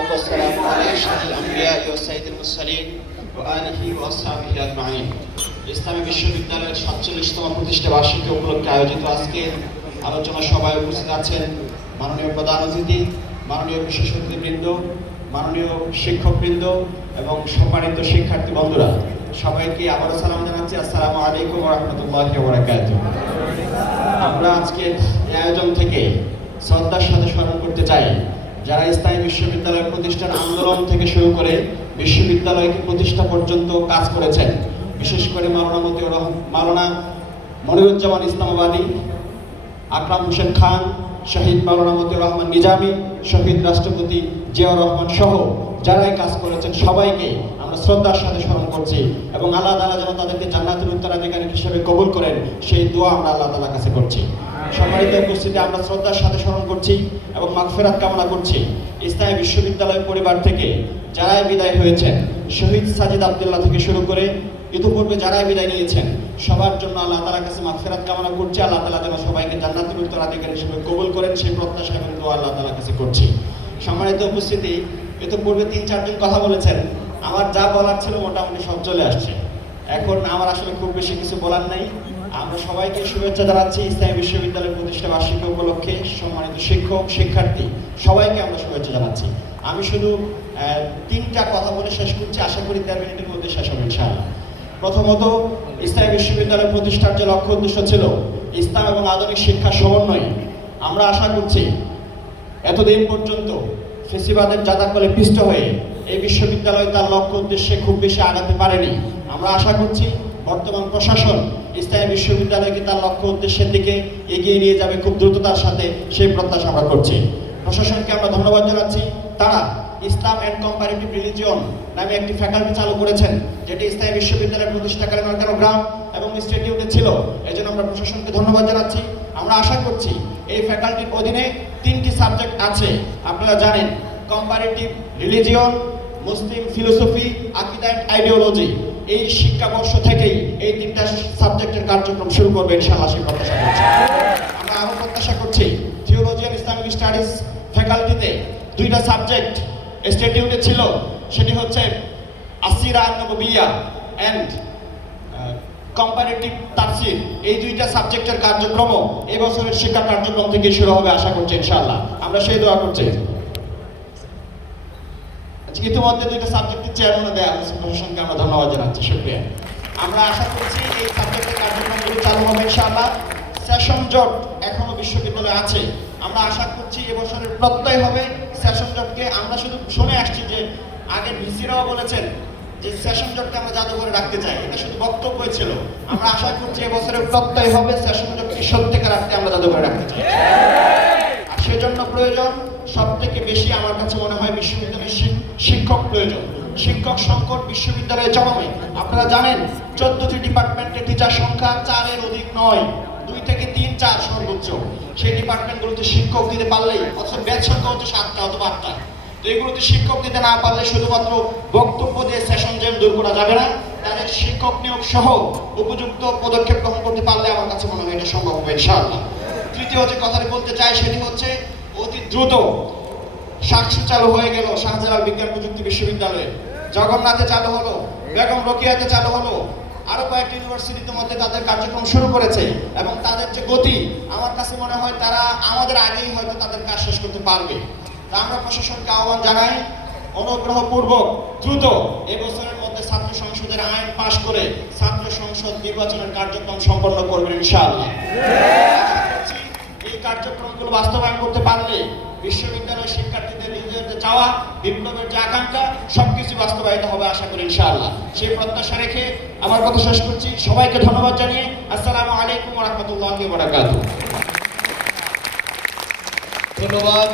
الأنبياء والسيد المرسلين وآله وأصحابه أجمعين ইসলামী বিশ্ববিদ্যালয়ের সাতচল্লিশতম প্রতিষ্ঠা বার্ষিকী উপলক্ষে আয়োজিত আজকে আলোচনা সভায় উপস্থিত আছেন মাননীয় প্রধান অতিথি মাননীয় বিশেষ অতিথিবৃন্দ মাননীয় শিক্ষকবৃন্দ এবং সম্মানিত শিক্ষার্থী বন্ধুরা সবাইকে আবারও সালাম জানাচ্ছি আসসালামু আলাইকুম রহমতুল্লাহ বরাকাত আমরা আজকে এই আয়োজন থেকে শ্রদ্ধার সাথে স্মরণ করতে চাই যারা স্থায়ী বিশ্ববিদ্যালয় প্রতিষ্ঠার আন্দোলন থেকে শুরু করে বিশ্ববিদ্যালয়কে প্রতিষ্ঠা পর্যন্ত কাজ করেছেন, বিশেষ করে মাওলানা রহমান, মাওলানা মনিরুজ্জামান ইসলামাবাদী, আকরাম হোসেন খান, শহীদ মাওলানা মতিউর রহমান নিজামী, শহীদ রাষ্ট্রপতি জিয়াউর রহমান সহ যারাই কাজ করেছেন সবাইকে শ্রদ্ধার সাথে স্মরণ করছি এবং আল্লাহ তালা যেন তাদেরকে জান্নাতের উত্তরাধিকারী হিসেবে কবুল করেন, সেই দোয়া আমরা আল্লাহ তালার কাছে করছি। সম্মানিত উপস্থিতি, আমরা শ্রদ্ধার সাথে স্মরণ করছি এবং মাগফেরাত কামনা করছি। ইসলামী বিশ্ববিদ্যালয় পরিবার থেকে যারাই বিদায় হয়েছেন, শহীদ সাজিদ আবদুল্লাহ থেকে শুরু করে ইতিপূর্বে যারাই বিদায় নিয়েছেন, সবার জন্য আল্লাহ তালার কাছে মাগফেরাত কামনা করছি। আল্লাহ তালা যেন সবাইকে জান্নাতের উত্তরাধিকারী হিসেবে কবুল করেন, সেই প্রত্যাশা এবং দোয়া আল্লাহ তালার কাছে করছি। সম্মানিত উপস্থিতি, ইতিপূর্বে তিন চারজন কথা বলেছেন। আমার যা বলার ছিল মোটামুটি সব চলে আসছে। এখন আমার আসলে খুব বেশি কিছু বলার নাই। আমরা সবাইকে শুভেচ্ছা জানাচ্ছি ইসলামী বিশ্ববিদ্যালয় প্রতিষ্ঠা বার্ষিকী উপলক্ষে সম্মানিত শিক্ষক, শিক্ষার্থী, সবাইকে আমরা শুভেচ্ছা জানাচ্ছি। আমি শুধু তিনটা কথা বলে শেষ করছি। আশা করি তেরো মিনিটের মধ্যে শেষ হবে, ইনশাআল্লাহ। প্রথমত, ইসলামী বিশ্ববিদ্যালয় প্রতিষ্ঠার যে লক্ষ্য উদ্দেশ্য ছিল, ইসলাম এবং আধুনিক শিক্ষা সমন্বয়। আমরা আশা করছি, এতদিন পর্যন্ত ফেসিবাদের জাতাকলে পিষ্ট হয়ে এই বিশ্ববিদ্যালয় তার লক্ষ্য উদ্দেশ্যে খুব বেশি আগাতে পারেনি। আমরা আশা করছি বর্তমান প্রশাসন ইসলামী বিশ্ববিদ্যালয়কে তার লক্ষ্য উদ্দেশ্যের দিকে এগিয়ে নিয়ে যাবে খুব দ্রুততার সাথে সেই প্রত্যাশা আমরা করছি। প্রশাসনকে আমরা ধন্যবাদ জানাচ্ছি। তারা ইসলাম অ্যান্ড কম্পারেটিভ রিলিজিয়ন নামে একটি ফ্যাকাল্টি চালু করেছেন, যেটি ইসলামী বিশ্ববিদ্যালয়ের প্রতিষ্ঠাকালীন অর্গানোগ্রাম এবং ইনস্টিটিউটে ছিল। এই জন্য আমরা প্রশাসনকে ধন্যবাদ জানাচ্ছি। আমরা আশা করছি এই ফ্যাকাল্টির অধীনে তিনটি সাবজেক্ট আছে। আপনারা জানেন কম্পারেটিভ রিলিজিয়ন মুসলিম ফিলোসফি আকিদা অ্যান্ড আইডিওলজি এই শিক্ষাবর্ষ থেকেই এই তিনটা সাবজেক্টের কার্যক্রম শুরু করবে ইনশাআল্লাহ সেই প্রত্যাশা করছি। আমরা আরও প্রত্যাশা করছি থিওলজি অ্যান্ড ইসলামিক স্টাডিজ ফ্যাকাল্টিতে দুইটা সাবজেক্ট ছিল, সেটি হচ্ছে আসিরা নববিয়া অ্যান্ড কম্পারেটিভ তাফসির। এই দুইটা সাবজেক্টের কার্যক্রম এই বছরের শিক্ষা কার্যক্রম থেকে শুরু হবে আশা করছি ইনশাআল্লাহ। আমরা সেই দোয়া করছি। ইতিমধ্যে দুইটা সাবজেক্টের চেয়ারম্যান দেওয়া হয়েছে, প্রশাসনকে আমরা ধন্যবাদ জানাচ্ছি, শুক্রিয়া। আমরা আশা করছি এই সাবজেক্টের কার্যক্রমগুলো চালু হবে, ইনশাআল্লাহ। সেশন জট এখনও বিশ্ববিদ্যালয়ে আছে। আমরা আশা করছি এবছরের প্রত্যয় হবে সেশন জটকে। আমরা শুধু শুনে আসছি যে আগে ভিসিরাও বলেছেন যে সেশন জটকে আমরা জাদুঘরে রাখতে চাই। এটা শুধু বক্তব্য ছিল। আমরা আশা করছি এবছরের প্রত্যয় হবে সেশন জটকে সত্যিকার রাখতে আমরা জাদুঘরে রাখতে চাই। প্রয়োজন। সব থেকে বেশি আমার কাছে মনে হয় বিশ্ববিদ্যালয়ের শিক্ষক প্রয়োজন। শিক্ষক সংকট বিশ্ববিদ্যালয়ে জমাবে আপনারা জানেন, চোদ্দটি ডিপার্টমেন্টের টিচার সংখ্যা চারের অধিক নয়। দুই থেকে তিন চার সর্বোচ্চ। সেই ডিপার্টমেন্টগুলোতে শিক্ষক দিতে পারলেই, অথচ ব্যাচ সংখ্যা হচ্ছে সাতটা অথবা আটটা। তো এগুলোতে শিক্ষক দিতে না পারলে শুধুমাত্র বক্তব্য দিয়ে সেশন জ্যাম দূর করা যাবে না। তাদের শিক্ষক নিয়োগ সহ উপযুক্ত পদক্ষেপ গ্রহণ করতে পারলে আমার কাছে মনে হয় এটা সম্ভব হবে ইনশাআল্লাহ। তৃতীয় যে কথাটি বলতে চাই, সেটি হচ্ছে অতি দ্রুত সাক্ষী চালু হয়ে গেল শাহজালাল বিজ্ঞান প্রযুক্তি বিশ্ববিদ্যালয়ে। জগন্নাথে চালু হলো, বেগম রোকিয়াতে চালু হলো, আরও কয়েকটি ইউনিভার্সিটির মধ্যে তাদের কার্যক্রম শুরু করেছে এবং তাদের যে গতি, আমার কাছে মনে হয় তারা আমাদের আগেই হয়তো তাদের কাজ শেষ করতে পারবে। তা আমরা প্রশাসনকে আহ্বান জানাই, অনুগ্রহপূর্বক দ্রুত এবছরের মধ্যে ছাত্র সংসদের আইন পাশ করে ছাত্র সংসদ নির্বাচনের কার্যক্রম সম্পন্ন করবেন ইনশাআল্লাহ। এই কার্যক্রমগুলো বাস্তবায়ন করতে পারলে বিশ্ববিদ্যালয়ের শিক্ষার্থীদের নিজেদের চাওয়া, বিপ্লবের যে আকাঙ্ক্ষা, সবকিছু বাস্তবায়িত হবে আশা করি ইনশাআল্লাহ। সেই প্রত্যাশা রেখে আমার কথা শেষ করছি। সবাইকে ধন্যবাদ জানিয়ে আসসালামু আলাইকুম রহমতুল্লাহ ধন্যবাদ।